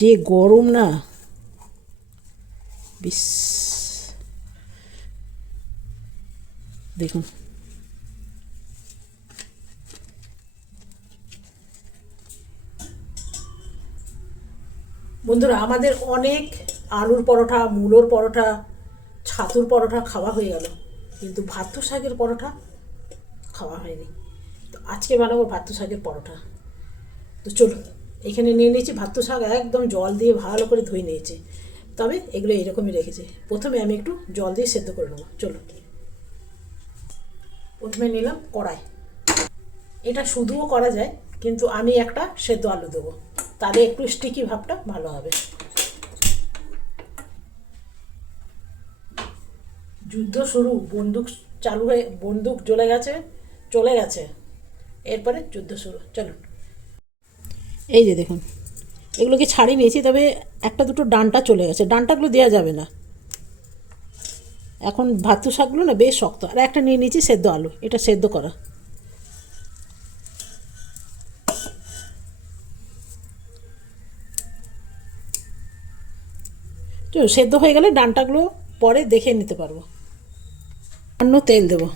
যে গরম না, বিস, দেখুন বন্ধুরা, আমাদের অনেক আলুর পরোটা, মূলোর পরোটা, ছাতুর পরোটা খাওয়া হয়ে গেল, কিন্তু ভাত শাকের পরোটা খাওয়া হয়নি। তো আজকে বানাবো ভাত শাকের পরোটা। তো চলো, এখানে নিয়ে নিয়েছি ভাত শাক, একদম জল দিয়ে ভালো করে ধুয়ে নিয়েছি। তবে এগুলো এইরকমই রেখেছি। প্রথমে আমি একটু জল দিয়ে সেদ্ধ করে নেবো। চলো, প্রথমে নিলাম কড়াই। এটা শুধুও করা যায়, কিন্তু আমি একটা সেদ্ধ আলু দেবো, তাহলে একটু স্টিকি ভাবটা ভালো হবে। যুদ্ধ শুরু, বন্দুক চালু হয়ে, বন্দুক জ্বলে গেছে, চলে গেছে, এরপরে যুদ্ধ শুরু। চলুন, এই যে দেখুন, এগুলোকে ছাড়িয়ে নিয়েছি, তবে একটা দুটো ডাঁটা চলে গেছে, ডাঁটাগুলো দেওয়া যাবে না। এখন ভাত শাকগুলো না বেশ শক্ত। আর একটা নিয়ে নিয়েছি সেদ্ধ আলু, এটা সেদ্ধ করা। তো সেদ্ধ হয়ে গেলে ডাঁটাগুলো পরে দেখে নিতে পারবো। অন্য তেল দেবো।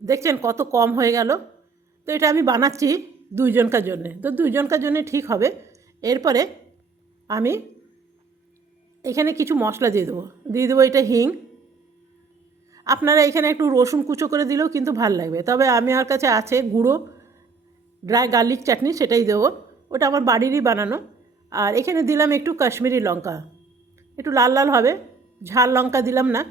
দেখছেন কত কম হয়ে গেল। তো এটা আমি বানাচ্ছি দুইজনকার জন্যে, তো দুইজনকার জন্যে ঠিক হবে। এরপরে আমি এখানে কিছু মশলা দিয়ে দেবো এটা হিং। আপনারা এখানে একটু রসুন কুচো করে দিলেও কিন্তু ভালো লাগবে, তবে আমার কাছে আছে গুঁড়ো ড্রাই গার্লিক চাটনি, সেটাই দেবো। ওটা আমার বাড়িরই বানানো। আর এখানে দিলাম একটু কাশ্মীরি লঙ্কা, একটু লাল লাল হবে, ঝাল লঙ্কা দিলাম না।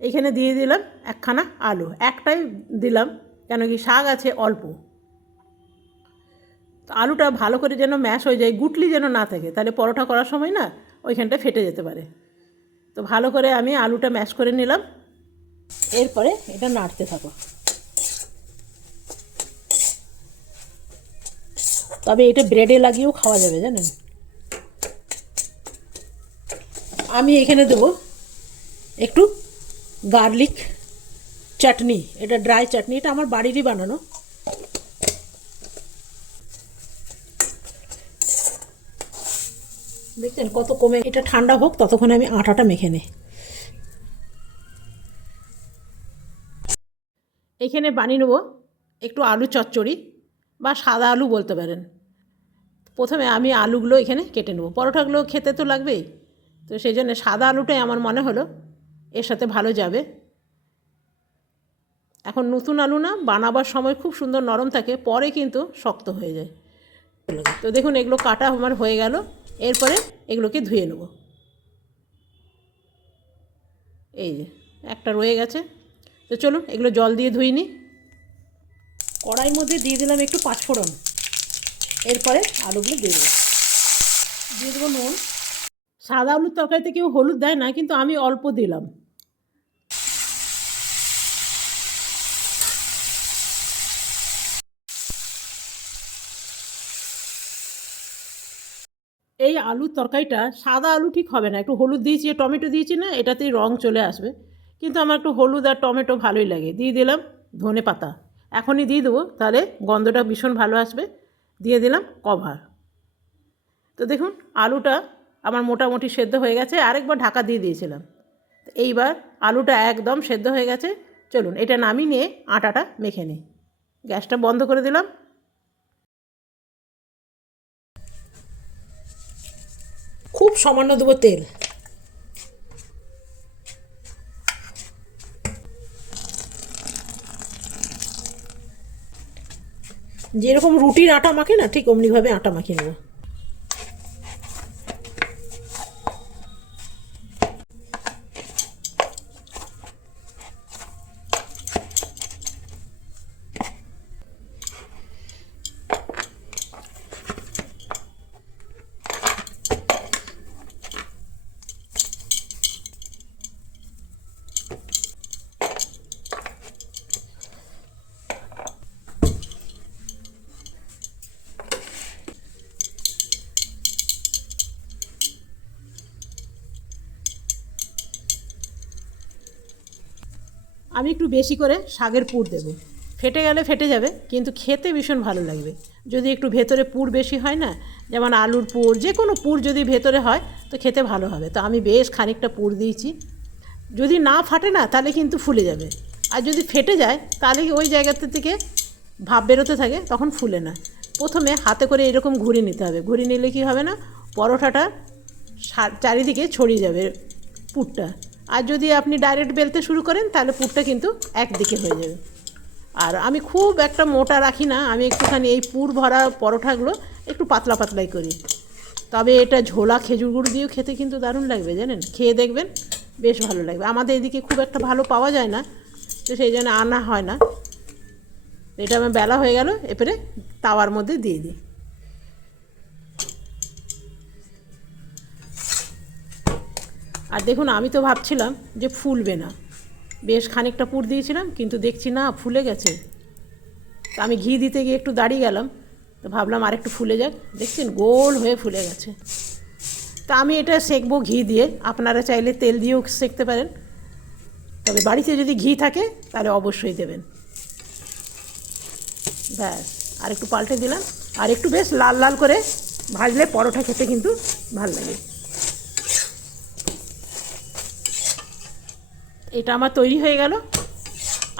এখানে দিয়ে দিলাম একখানা আলু, একটাই দিলাম, কেন কি শাক আছে অল্প। তো আলুটা ভালো করে যেন ম্যাশ হয়ে যায়, গুটলি যেন না থাকে, তাহলে পরোটা করার সময় না ওইখানটা ফেটে যেতে পারে। তো ভালো করে আমি আলুটা ম্যাশ করে নিলাম। এরপরে এটা নাড়তে থাকো। তবে এটা ব্রেডে লাগিয়েও খাওয়া যাবে, জানেন। আমি এখানে দেবো একটু গার্লিক চাটনি, এটা ড্রাই চাটনি, এটা আমার বাড়িরই বানানো। দেখছেন কত কমে। এটা ঠান্ডা হোক, ততক্ষণে আমি আটাটা মেখে নিই। এখানে বানিয়ে নেবো একটু আলু চচ্চড়ি, বা সাদা আলু বলতে পারেন। প্রথমে আমি আলুগুলো এখানে কেটে নেবো, পরোটাগুলো খেতে তো লাগবেই। তো সেই জন্য সাদা আলুটাই আমার মনে হলো এর সাথে ভালো যাবে। এখন নতুন আলু না, বানাবার সময় খুব সুন্দর নরম থাকে, পরে কিন্তু শক্ত হয়ে যায়। তো দেখুন এগুলো কাটা আমার হয়ে গেল। এরপরে এগুলোকে ধুয়ে নেব। এই যে একটা রয়ে গেছে। তো চলুন এগুলো জল দিয়ে ধুয়ে নিই। কড়াইয়ের মধ্যে দিয়ে দিলাম একটু পাঁচফোড়ন। এরপরে আলুগুলো দিয়ে দেবো নুন। সাদা আলুর তরকারিতে কেউ হলুদ দেয় না, কিন্তু আমি অল্প দিলাম। এই আলুর তরকারিটা সাদা আলু ঠিক হবে না, একটু হলুদ দিয়েছি, টমেটো দিয়েছি না, এটাতেই রং চলে আসবে। কিন্তু আমার একটু হলুদ আর টমেটো ভালোই লাগে। দিয়ে দিলাম ধনে পাতা, এখনই দিয়ে দেবো, তাহলে গন্ধটা ভীষণ ভালো আসবে। দিয়ে দিলাম কভার। তো দেখুন আলুটা আমার মোটামুটি সেদ্ধ হয়ে গেছে, আরেকবার ঢাকা দিয়ে দিয়েছিলাম। এইবার আলুটা একদম সেদ্ধ হয়ে গেছে। চলুন এটা নামিয়ে নিয়ে আটাটা মেখে নিই। গ্যাসটা বন্ধ করে দিলাম। খুব সামান্য দেবো তেল। যেরকম রুটির আটা মাখে না, ঠিক অমনিভাবে আটা মাখিয়ে নেব। আমি একটু বেশি করে শাকের পুর দেব। ফেটে গেলে ফেটে যাবে, কিন্তু খেতে ভীষণ ভালো লাগবে যদি একটু ভেতরে পুর বেশি হয় না, যেমন আলুর পুর, যে কোনো পুর যদি ভেতরে হয় তো খেতে ভালো হবে। তো আমি বেশ খানিকটা পুর দিয়েছি। যদি না ফাটে না তাহলে কিন্তু ফুলে যাবে, আর যদি ফেটে যায় তাহলে ওই জায়গাতে থেকে ভাপ বেরোতে থাকে, তখন ফুলে না। প্রথমে হাতে করে এরকম ঘুরিয়ে নিতে হবে, ঘুরিয়ে নিলে কি হবে না, পরোটাটা চারিদিকে ছড়িয়ে যাবে পুরটা। আর যদি আপনি ডাইরেক্ট বেলতে শুরু করেন তাহলে পুরটা কিন্তু একদিকে হয়ে যাবে। আর আমি খুব একটা মোটা রাখি না, আমি একটুখানি এই পুর ভরা পরোটাগুলো একটু পাতলা পাতলাই করি। তবে এটা ঝোলা খেজুর গুড় দিয়েও খেতে কিন্তু দারুণ লাগবে, জানেন, খেয়ে দেখবেন, বেশ ভালো লাগবে। আমাদের এদিকে খুব একটা ভালো পাওয়া যায় না, তো সেই জন্য আনা হয় না। এটা আমার বেলা হয়ে গেল, এরপরে তাওয়ার মধ্যে দিয়ে দিই। আর দেখুন, আমি তো ভাবছিলাম যে ফুলবে না, বেশ খানিকটা পুর দিয়েছিলাম, কিন্তু দেখছি না ফুলে গেছে। তো আমি ঘি দিতে গিয়ে একটু দাঁড়িয়ে গেলাম, তো ভাবলাম আরেকটু ফুলে যাক। দেখছেন গোল হয়ে ফুলে গেছে। তা আমি এটা সেঁকবো ঘি দিয়ে, আপনারা চাইলে তেল দিয়েও সেঁকতে পারেন, তবে বাড়িতে যদি ঘি থাকে তাহলে অবশ্যই দেবেন। ব্যাস, আর একটু পাল্টে দিলাম, আর একটু বেশ লাল লাল করে ভাজলে পরোটা খেতে কিন্তু ভাল লাগে। এটা আমার তৈরি হয়ে গেল।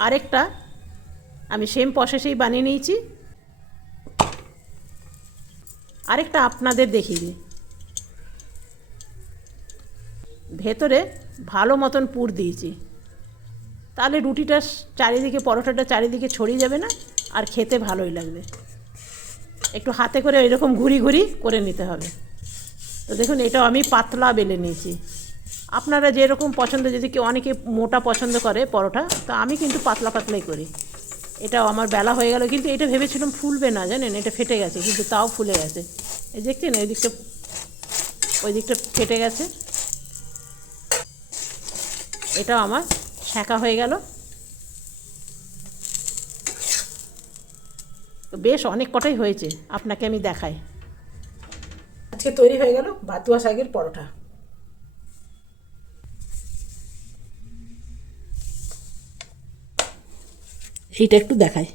আরেকটা আমি সেম প্রসেসেই বানিয়ে নিয়েছি, আরেকটা আপনাদের দেখিয়ে দিই। ভেতরে ভালো মতন পুর দিয়েছি, তাহলে রুটিটা চারিদিকে, পরোটাটা চারিদিকে ছড়িয়ে যাবে না, আর খেতে ভালোই লাগবে। একটু হাতে করে এরকম ঘুরি ঘুরি করে নিতে হবে। তো দেখুন, এটাও আমি পাতলা বেলে নিয়েছি। আপনারা যেরকম পছন্দ, যদি কেউ অনেকে মোটা পছন্দ করে পরোটা, তো আমি কিন্তু পাতলা পাতলাই করি। এটাও আমার বেলা হয়ে গেল, কিন্তু এটা ভেবেছিলাম ফুলবে না, জানেন, এটা ফেটে গেছে, কিন্তু তাও ফুলে গেছে। এই দেখছেন, ওই দিকটা ফেটে গেছে। এটাও আমার ছ্যাঁকা হয়ে গেল। তো বেশ অনেক কটাই হয়েছে, আপনাকে আমি দেখাই। আজকে তৈরি হয়ে গেল বাতুয়া শাকের পরোটা। এইটা একটু দেখাই,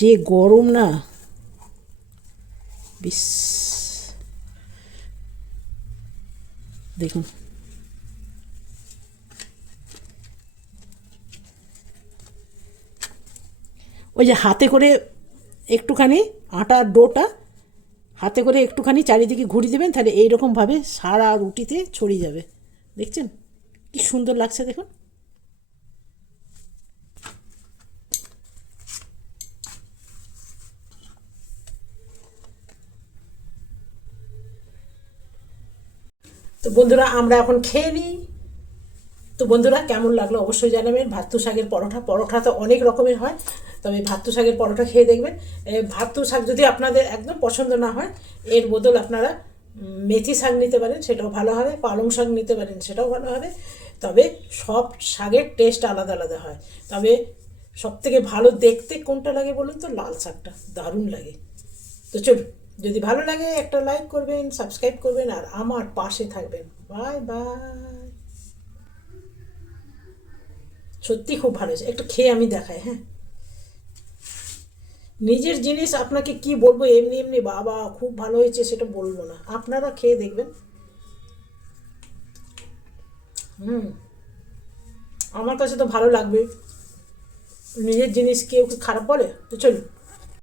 যে গরম না, বেশ, দেখুন। ওই যে হাতে করে একটুখানি আটার ডোটা হাতে করে একটুখানি চারিদিকে ঘুরিয়ে দেবেন, তাহলে এইরকমভাবে সারা রুটিতে ছড়িয়ে যাবে। দেখছেন কি সুন্দর লাগছে, দেখুন। তো বন্ধুরা, আমরা এখন খেয়ে নিই। তো বন্ধুরা, কেমন লাগলো অবশ্যই জানাবেন। ভাত্তু শাকের পরোটা তো অনেক রকমের হয়, তবে ভাত্তু শাকের পরোটা খেয়ে দেখবেন। ভাত্তু শাক যদি আপনাদের একদম পছন্দ না হয়, এর বদল আপনারা মেথি শাক নিতে পারেন, সেটাও ভালো হবে। পালং শাক নিতে পারেন, সেটাও ভালো হবে। তবে সব শাকের টেস্ট আলাদা আলাদা হয়। তবে সবথেকে ভালো দেখতে কোনটা লাগে বলুন তো? লাল শাকটা দারুণ লাগে। তো চলুন, যদি ভালো লাগে একটা লাইক করবেন, সাবস্ক্রাইব করবেন, আর আমার পাশে থাকবেন। Bye bye. সত্যি খুব ভালো হয়েছে, একটু খেয়ে আমি দেখাই। হ্যাঁ, নিজের জিনিস আপনাকে কি বলবো, এমনি এমনি বাবা খুব ভালো হয়েছে সেটা বলবো না, আপনারা খেয়ে দেখবেন। হুম, আমার কাছে তো ভালো লাগবে। নিজের জিনিস কেউ কি খারাপ বলে? তো চলুন।